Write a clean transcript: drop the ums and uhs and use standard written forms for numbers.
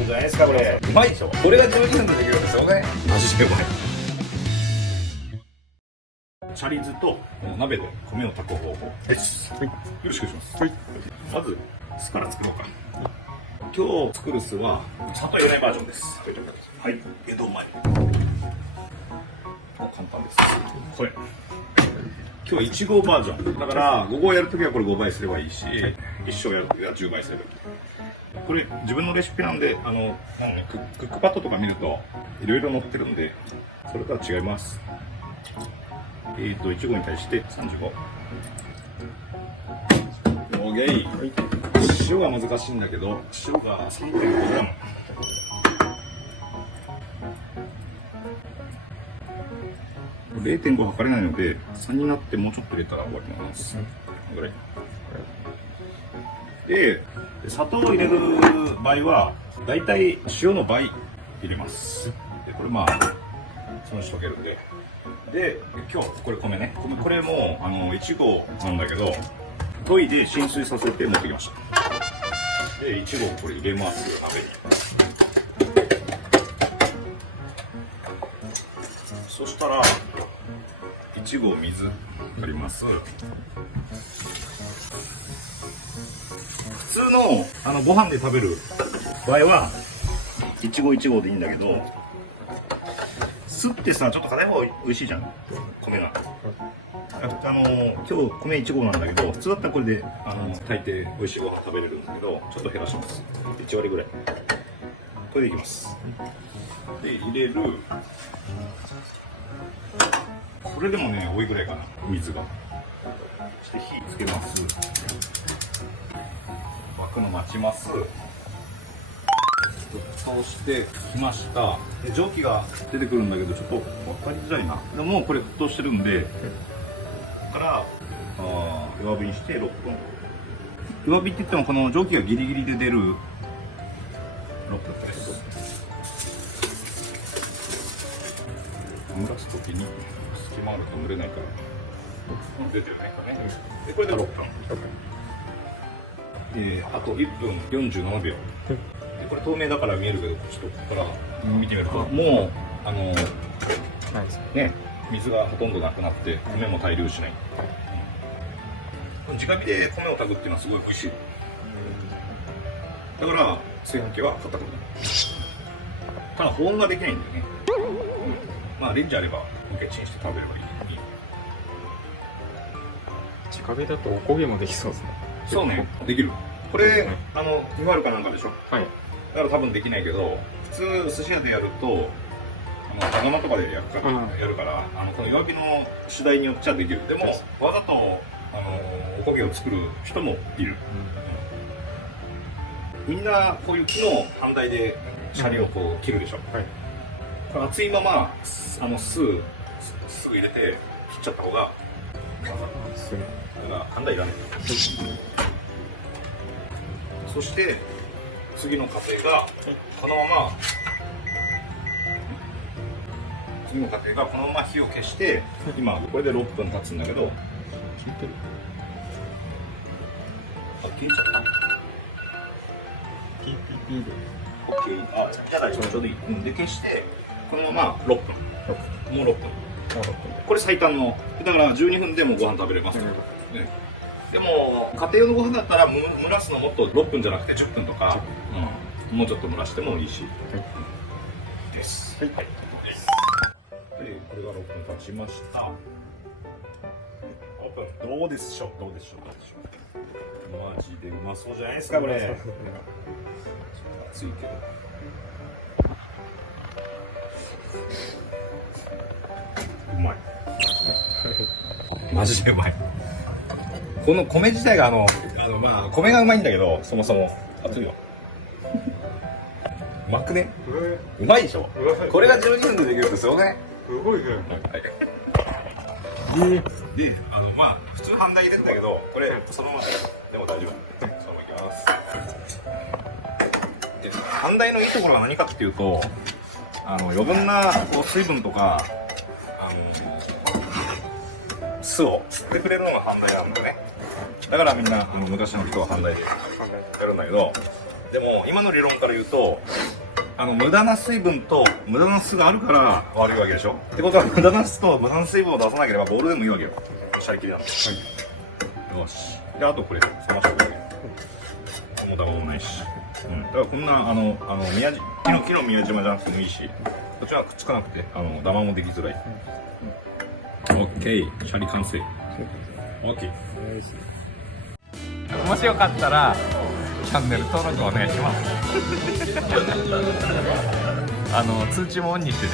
そうじゃないですかこれ。うまいでしょ。これが12分でできるんですよね。マジでうまい。シャリ酢と鍋で米を炊く方法です。はい、よろしくお願いします。はい、まず酢から作ろうか。今日作る酢は砂糖入れないバージョンです。はい、江戸前。簡単です。これ今日は1合バージョンだから、5合やるときはこれ5倍すればいいし、一生やるときは10倍すればいい。これ自分のレシピなんで、クックパッドとか見るといろいろ載ってるんで、それとは違います。1合に対して35。オーケー。塩が難しいんだけど、塩が 3.5g。0.5 測れないので、3になってもうちょっと入れたら終わります。ぐらい。で、砂糖を入れる場合は、だいたい塩の倍入れます。で、これまあ、そのうち溶けるんで。で、今日、これ米ね。これも、1合なんだけど、研いで浸水させて持ってきました。で、1合これ入れます、鍋に。そしたら、1合水取ります。普通のご飯で食べる場合は1合1合でいいんだけど、酢ってさちょっと硬い方が美味しいじゃん、米が。今日米1合なんだけど、普通だったらこれで大抵美味しいご飯食べれるんだけど、ちょっと減らします。1割ぐらいこれでいきます。で入れる、これでもね多いぐらいかな、水が。そして火つけます。沸くの待ちます。蓋をしてきました。で蒸気が出てくるんだけど、ちょっと分かりづらいな。でもこれ沸騰してるんで、ここから弱火にして6分。弱火って言ってもこの蒸気がギリギリで出る6分です。蒸らす時に隙間あると蒸れないから、出てるねこれね。でこれで6分。あと1分47秒。これ透明だから見えるけど、ちょっとここから見てみると、もうね、水がほとんどなくなって米も対流しない。直火で米を炊くっていうのはすごい美味しい。だから炊飯器は硬くなる。ただ保温ができないんだよね。まあレンジあれば受けチンして食べればいい。直火だとおこげもできそうですね。そうね、できる。これティファールかなんかでしょ。はい。だから多分できないけど、普通寿司屋でやると羽釜とかでやるから、この弱火の主題によっちゃできる。でもわざとおこげを作る人もいる。みんなこういう木の半台でシャリをこう切るでしょ。はい、これ熱いまま酢ぐ入れて切っちゃった方が、だから半台いらない。そして次の過程がこのまま火を消して、今これで6分経つんだけど、消えてる。消えちゃった。じゃあちょうどいい。で消してこのまま6分。もう6分。これ最短の。だから12分でもご飯食べれます。でも家庭用のご飯だったら蒸らすのもっと6分じゃなくて10分とか、もうちょっと蒸らしてもいいし。です。はい。これが6分経ちました。オープン。どうでしょう。マジでうまそうじゃないですかこれ。熱いけど。うまい。マジでうまい。この米自体がまあ米がうまいんだけど、そもそも熱いわ。うまくね。うまいでしょ。これが12分でできるんですよね。すごいね。で、まあ普通半台入れるんだけど、これそのままでも大丈夫。そのままいきます。で、半台のいいところは何かっていうと、余分なこう水分とか酢を吸ってくれるのが半台なんだよね。だからみんな昔の人は半台でやるんだけど、でも今の理論から言うと無駄な水分と無駄な酢があるから悪いわけでしょ。ってことは無駄な酢と無駄な水分を出さなければボールでもいいわけよ。シャリ切りなんで、はい、よし。であとこれ冷ましておくだけ。もうダマもないし、だからこんな木の宮島じゃなくてもいいし、こっちはくっつかなくてダマもできづらい。オッケー、シャリ完成。オッケー。もしよかったらチャンネル登録お願いします通知もオンにしてね